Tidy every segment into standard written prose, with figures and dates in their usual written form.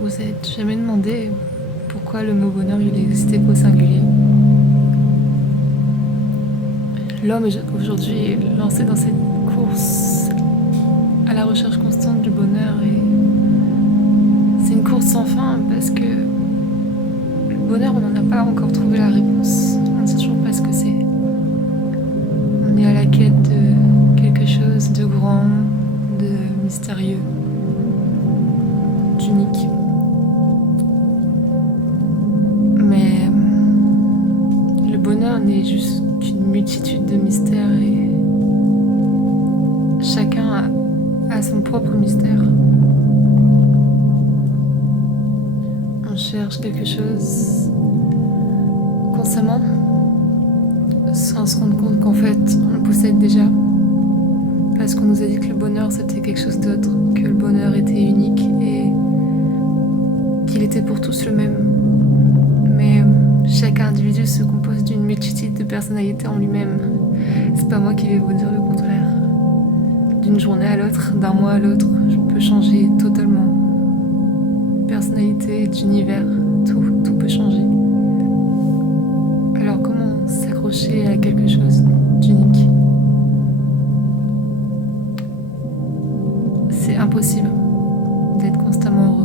Vous êtes jamais demandé pourquoi le mot bonheur il existait qu'au singulier? L'homme aujourd'hui est lancé dans cette course à la recherche constante du bonheur et c'est une course sans fin parce que le bonheur on n'en a pas encore trouvé la réponse. On ne sait toujours pas ce que c'est. On est à la quête de quelque chose de grand, de mystérieux, d'unique. Mais le bonheur n'est juste qu'une multitude de mystères et chacun a son propre mystère. On cherche quelque chose constamment sans se rendre compte qu'en fait on le possède déjà. Parce qu'on nous a dit que le bonheur c'était quelque chose d'autre, que le bonheur était unique et qu'il était pour tous le même. Mais chaque individu se compose d'une multitude de personnalités en lui-même. C'est pas moi qui vais vous dire le contraire. D'une journée à l'autre, d'un mois à l'autre, je peux changer totalement. Personnalité, d'univers, tout peut changer. Alors comment s'accrocher à quelque chose d'unique? C'est impossible d'être constamment heureux.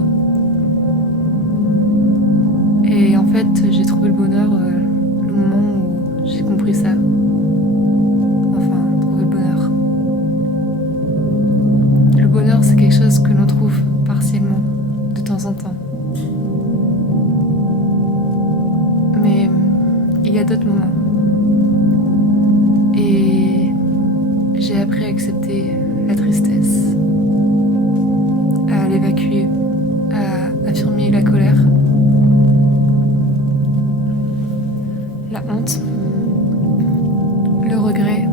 Et en fait, j'ai trouvé le bonheur le moment où j'ai compris ça. Enfin, trouver le bonheur. Le bonheur, c'est quelque chose que l'on trouve partiellement, de temps en temps. Mais il y a d'autres moments. Et j'ai appris à accepter la tristesse, à l'évacuer, à affirmer la colère, la honte, le regret.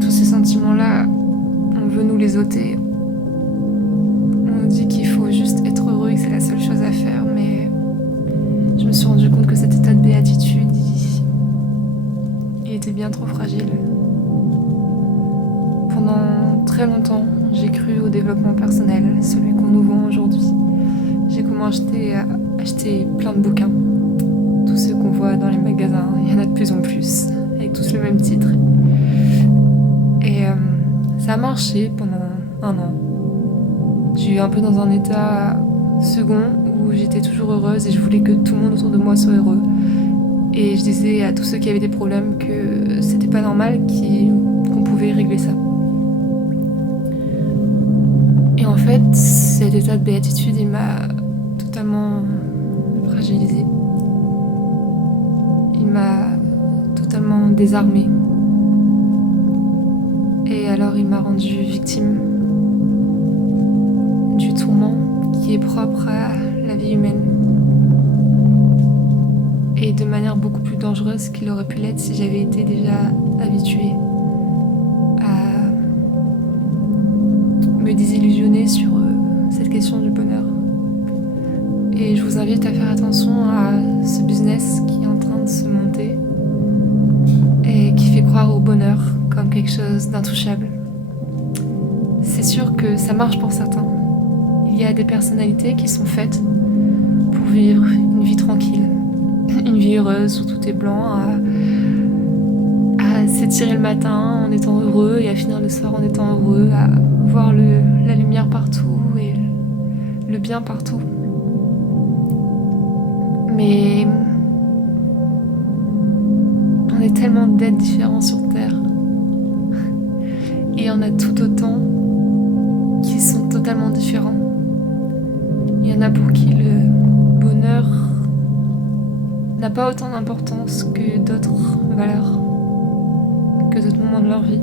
Tous ces sentiments-là, on veut nous les ôter. On nous dit qu'il faut juste être heureux et que c'est la seule chose à faire, mais je me suis rendu compte que cet état de béatitude, il était bien trop fragile. Pendant très longtemps, j'ai cru au développement personnel, celui qu'on nous vend aujourd'hui. J'ai commencé à acheter plein de bouquins, tous ceux qu'on voit dans les magasins, il y en a de plus en plus, avec tous le même titre. Et ça a marché pendant un an. J'ai eu un peu dans un état second où j'étais toujours heureuse et je voulais que tout le monde autour de moi soit heureux. Et je disais à tous ceux qui avaient des problèmes que c'était pas normal, qu'on pouvait régler ça. Et en fait, cet état de béatitude, il m'a totalement fragilisée. Il m'a totalement désarmée. Et alors il m'a rendue victime du tourment qui est propre à la vie humaine. Et de manière beaucoup plus dangereuse qu'il aurait pu l'être si j'avais été déjà habituée à me désillusionner sur cette question du bonheur. Et je vous invite à faire attention à ce business qui est en train de se monter et qui fait croire au bonheur comme quelque chose d'intouchable. C'est sûr que ça marche pour certains. Il y a des personnalités qui sont faites pour vivre une vie tranquille, une vie heureuse où tout est blanc, à s'étirer le matin en étant heureux et à finir le soir en étant heureux, à voir la lumière partout et le bien partout. Mais on est tellement d'êtres différents sur Terre. Et il y en a tout autant qui sont totalement différents. Il y en a pour qui le bonheur n'a pas autant d'importance que d'autres valeurs, que d'autres moments de leur vie.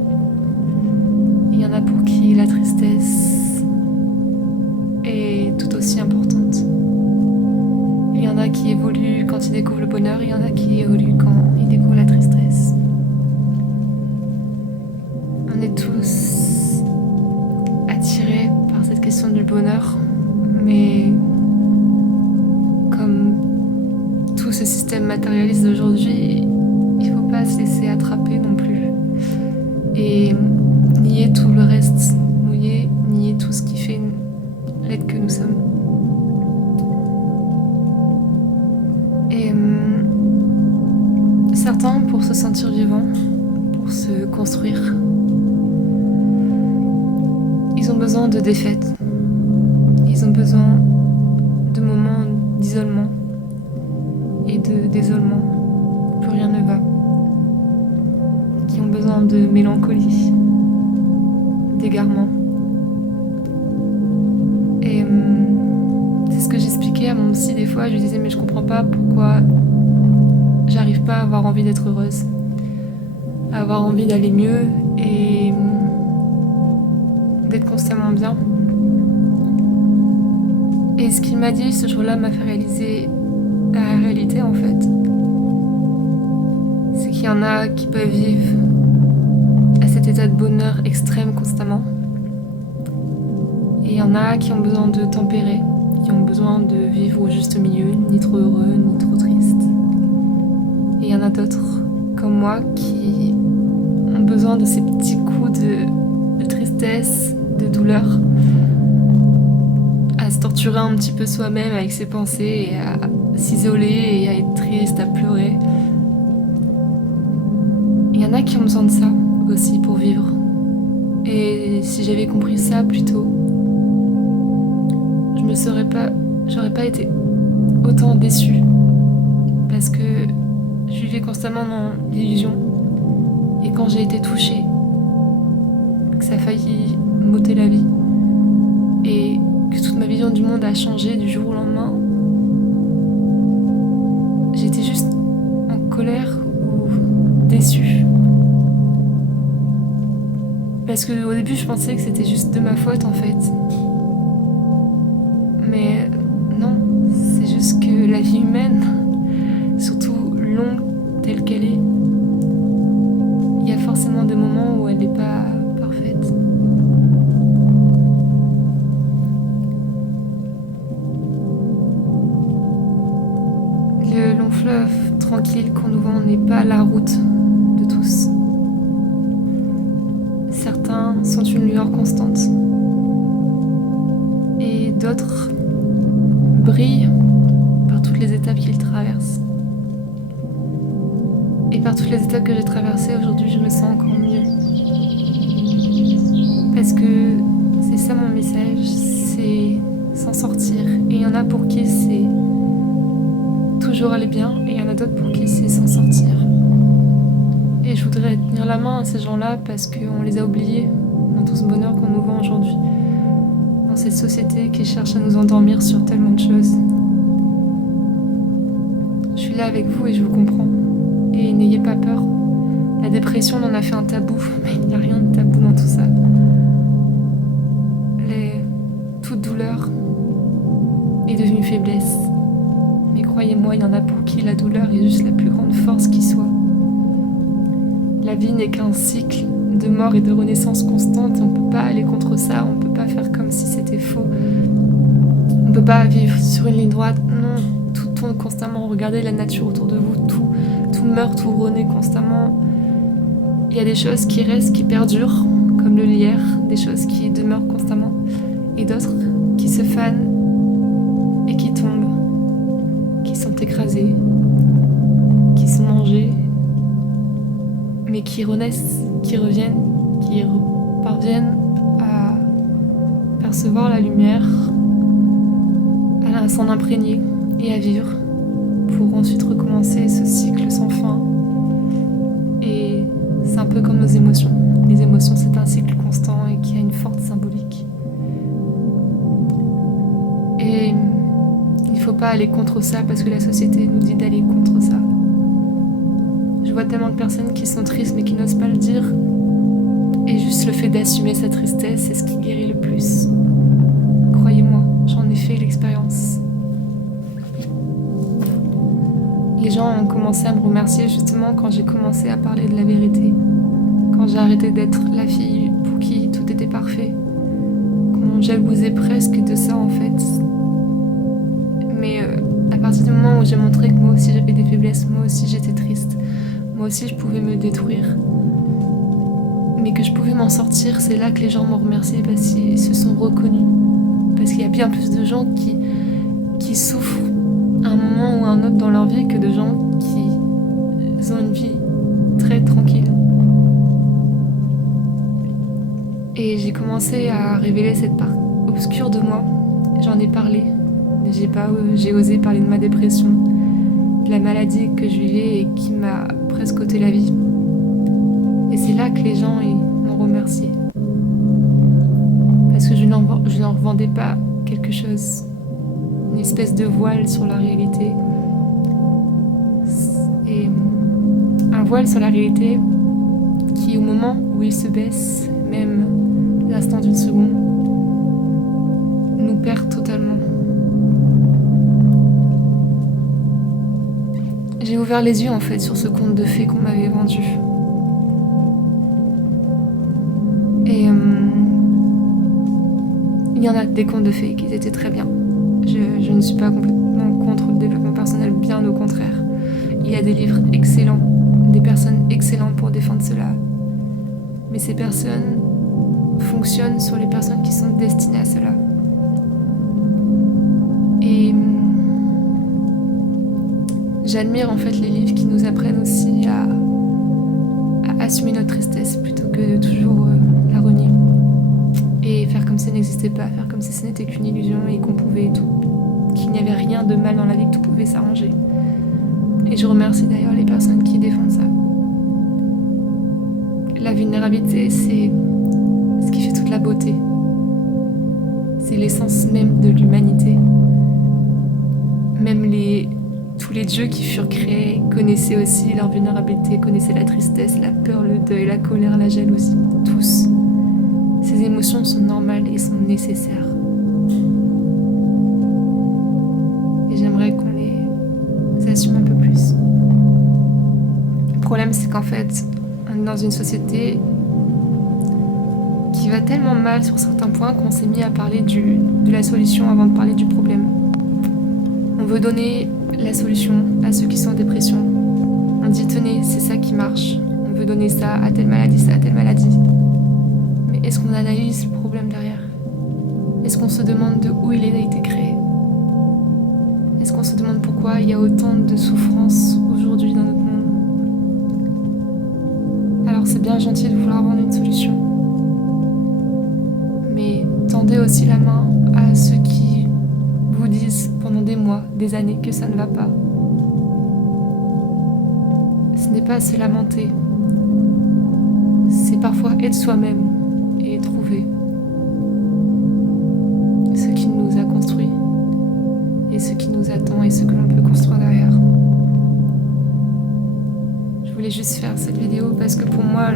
Il y en a pour qui la tristesse est tout aussi importante. Il y en a qui évoluent quand ils découvrent le bonheur, il y en a qui évoluent quand ils découvrent la tristesse. On est tous attirés par cette question du bonheur, mais comme tout ce système matérialiste d'aujourd'hui, il ne faut pas se laisser attraper non plus et nier tout le reste, nier tout ce qui fait se sentir vivant, pour se construire. Ils ont besoin de défaites. Ils ont besoin de moments d'isolement et de désolement où plus rien ne va. Qui ont besoin de mélancolie, d'égarement. Et c'est ce que j'expliquais à mon psy des fois. Je lui disais mais je comprends pas pourquoi j'arrive pas à avoir envie d'être heureuse, à avoir envie d'aller mieux et d'être constamment bien. Et ce qu'il m'a dit ce jour-là m'a fait réaliser la réalité en fait. C'est qu'il y en a qui peuvent vivre à cet état de bonheur extrême constamment. Et il y en a qui ont besoin de tempérer, qui ont besoin de vivre au juste milieu, ni trop heureux, ni trop triste. Et il y en a d'autres, comme moi, qui ont besoin de ces petits coups de tristesse, de douleur, à se torturer un petit peu soi-même avec ses pensées et à s'isoler et à être triste, à pleurer. Il y en a qui ont besoin de ça aussi pour vivre. Et si j'avais compris ça plus tôt, j'aurais pas été autant déçue. Parce que je vivais constamment dans l'illusion. Et quand j'ai été touchée, que ça a failli m'ôter la vie, et que toute ma vision du monde a changé du jour au lendemain, j'étais juste en colère ou déçue. Parce que au début je pensais que c'était juste de ma faute en fait. Mais non, c'est juste que la vie humaine, surtout longue telle qu'elle est, il y a forcément des moments où elle n'est pas parfaite. Le long fleuve tranquille qu'on nous vend n'est pas la route de tous. Certains sont une lueur constante et d'autres brillent par toutes les étapes qu'ils traversent. Et par toutes les étapes que j'ai traversées, aujourd'hui je me sens encore mieux. Parce que c'est ça mon message, c'est s'en sortir. Et il y en a pour qui c'est toujours aller bien, et il y en a d'autres pour qui c'est s'en sortir. Et je voudrais tenir la main à ces gens-là parce qu'on les a oubliés dans tout ce bonheur qu'on nous vend aujourd'hui. Dans cette société qui cherche à nous endormir sur tellement de choses. Je suis là avec vous et je vous comprends. Et n'ayez pas peur. La dépression, on en a fait un tabou, mais il n'y a rien de tabou dans tout ça. Toute douleur est devenue faiblesse. Mais croyez-moi, il y en a pour qui la douleur est juste la plus grande force qui soit. La vie n'est qu'un cycle de mort et de renaissance constante. On ne peut pas aller contre ça, on ne peut pas faire comme si c'était faux. On ne peut pas vivre sur une ligne droite. Non, tout tourne constamment. Regardez la nature autour de vous, tout meurt, tout renaît constamment. Il y a des choses qui restent, qui perdurent, comme le lierre, des choses qui demeurent constamment, et d'autres qui se fanent et qui tombent, qui sont écrasées, qui sont mangées, mais qui renaissent, qui reviennent, qui parviennent à percevoir la lumière, à s'en imprégner et à vivre, pour ensuite recommencer ce cycle sans fin. Et c'est un peu comme nos émotions. Les émotions, c'est un cycle constant et qui a une forte symbolique. Et il ne faut pas aller contre ça parce que la société nous dit d'aller contre ça. Je vois tellement de personnes qui sont tristes mais qui n'osent pas le dire. Et juste le fait d'assumer sa tristesse, c'est ce qui guérit le plus. Croyez-moi, j'en ai fait l'expérience. Les gens ont commencé à me remercier justement quand j'ai commencé à parler de la vérité. Quand j'ai arrêté d'être la fille pour qui tout était parfait. Qu'on jalousait presque de ça en fait. Mais à partir du moment où j'ai montré que moi aussi j'avais des faiblesses, moi aussi j'étais triste, moi aussi je pouvais me détruire, mais que je pouvais m'en sortir, c'est là que les gens m'ont remercié parce qu'ils se sont reconnus. Parce qu'il y a bien plus de gens qui souffrent à un moment ou à un autre dans leur vie que de gens qui ont une vie Et j'ai commencé à révéler cette part obscure de moi. J'en ai parlé, mais j'ai osé parler de ma dépression, de la maladie que je vivais et qui m'a presque ôté la vie. Et c'est là que les gens m'ont remercié. Parce que je n'en revendais pas quelque chose, une espèce de voile sur la réalité. Et un voile sur la réalité qui, au moment où il se baisse, même l'instant d'une seconde, nous perd totalement. J'ai ouvert les yeux en fait sur ce conte de fées qu'on m'avait vendu. Et il y en a des contes de fées qui étaient très bien. Je ne suis pas complètement contre le développement personnel, bien au contraire. Il y a des livres excellents, des personnes excellentes pour défendre cela. Mais ces personnes fonctionnent sur les personnes qui sont destinées à cela. Et j'admire en fait les livres qui nous apprennent aussi à assumer notre tristesse plutôt que de toujours la renier. Et faire comme si elle n'existait pas, faire comme si ce n'était qu'une illusion et qu'on pouvait tout, qu'il n'y avait rien de mal dans la vie, que tout pouvait s'arranger. Et je remercie d'ailleurs les personnes qui défendent ça. La vulnérabilité, c'est ce qui fait toute la beauté. C'est l'essence même de l'humanité. Même tous les dieux qui furent créés connaissaient aussi leur vulnérabilité, connaissaient la tristesse, la peur, le deuil, la colère, la jalousie. Tous. Ces émotions sont normales et sont nécessaires. Et j'aimerais qu'on les assume un peu plus. Le problème, c'est qu'en fait, on est dans une société qui va tellement mal sur certains points qu'on s'est mis à parler de la solution avant de parler du problème. On veut donner la solution à ceux qui sont en dépression. On dit tenez, c'est ça qui marche. On veut donner ça à telle maladie, ça à telle maladie. Mais est-ce qu'on analyse le problème derrière? Est-ce qu'on se demande de où il a été créé? Est-ce qu'on se demande pourquoi il y a autant de souffrance aujourd'hui dans notre monde? Alors c'est bien gentil de vouloir vendre une solution. Mais tendez aussi la main à ceux qui vous disent pendant des mois, des années que ça ne va pas. Ce n'est pas se lamenter. C'est parfois être soi-même et trouver ce qui nous a construit et ce qui nous attend et ce que l'on peut construire derrière. Je voulais juste faire cette vidéo parce que pour moi,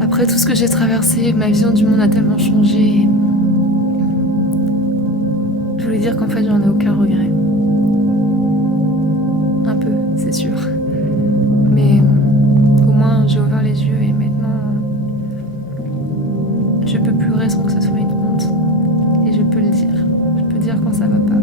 après tout ce que j'ai traversé, ma vision du monde a tellement changé. Je voulais dire qu'en fait, j'en ai aucun regret. Un peu, c'est sûr. Mais au moins, j'ai ouvert les yeux et maintenant, je peux pleurer sans que ce soit une honte. Et je peux le dire. Je peux dire quand ça va pas.